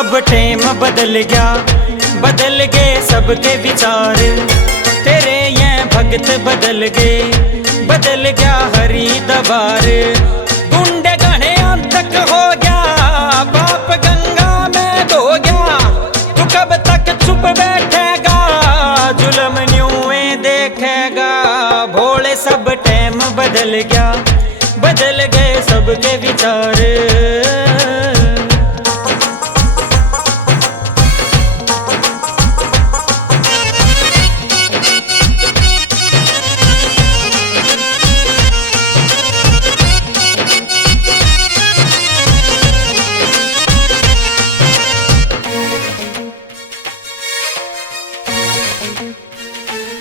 सब टेम बदल गया, बदल गए सबके विचार। तेरे ये भगत बदल गए, बदल गया हरी दबार। गुंडे गणे अंतक हो गया, बाप गंगा में धो गया। तू कब तक चुप बैठेगा, जुल्म न्यूए देखेगा। भोले सब टेम बदल गया, बदल गए सबके विचार।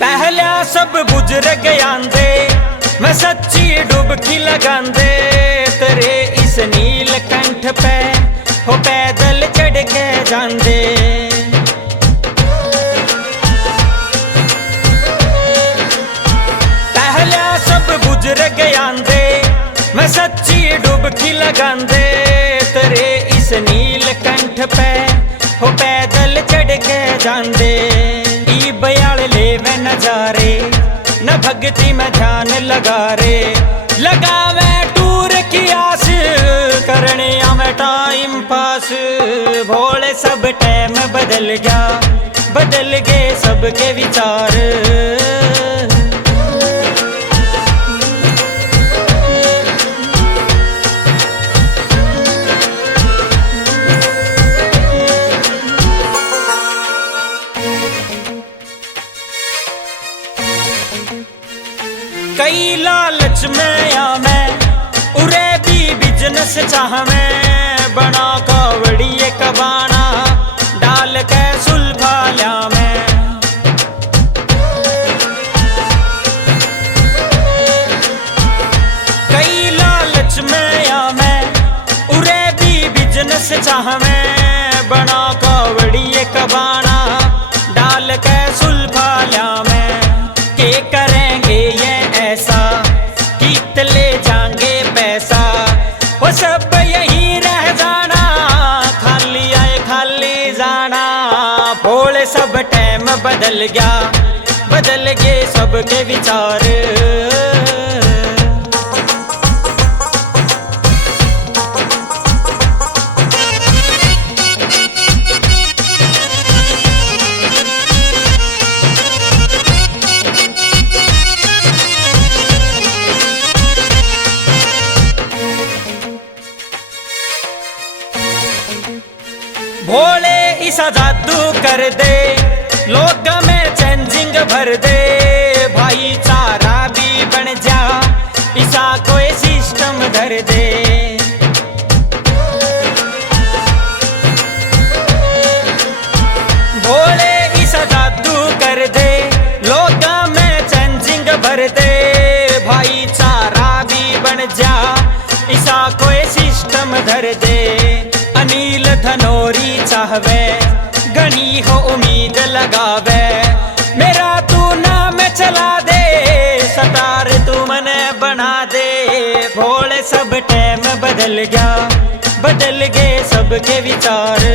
पहला सब बुजुर्ग आंदे, मैं सच्ची डुबकी लगांदे। तेरे इस नील कंठ पे हो पैदल चढ़ के जांदे। पहला सब बुजुर्ग आंदे, मैं सच्ची डुबकी लगांदे। तेरे इस नील कंठ पे हो पैदल चढ़ के जांदे। बयाल ले वे नजारे, न भक्ति में ध्यान लगा रे। लगावे टूर की आस, करने में टाइम पास। भोले सब टाइम बदल गया, बदल गए सबके विचार। कई लालच में या मैं, उरे भी बिजनेस चाह मैं। बना कावड़ी कबाना, डाल के सुलभा लिया मैं। कई लालच में या मैं, उरे भी बिजनेस चाह मैं। बना कावड़ी कबाना, डाल के सुलभा लिया मैं। के करेंगे ये ऐसा, कित ले जाएंगे पैसा। वो सब यही रह जाना, खाली आए खाली जाना। भोले सब टाइम बदल गया, बदल गए सबके विचार। भोले ऐसा जादू कर दे, लोग में चेंजिंग भर दे। भाईचारा भी बन जा, ऐसा कोई सिस्टम धर दे। भोले ऐसा जादू कर दे, लोग में चेंजिंग भर दे। भाईचारा भी बन जा, ऐसा कोई सिस्टम धर दे। अनिल धनोरी चाहवे, घनी हो उम्मीद लगावे। मेरा तू नाम चला दे, सतार तू मने बना दे। भोले सब टाइम बदल गया, बदल गए सबके विचार।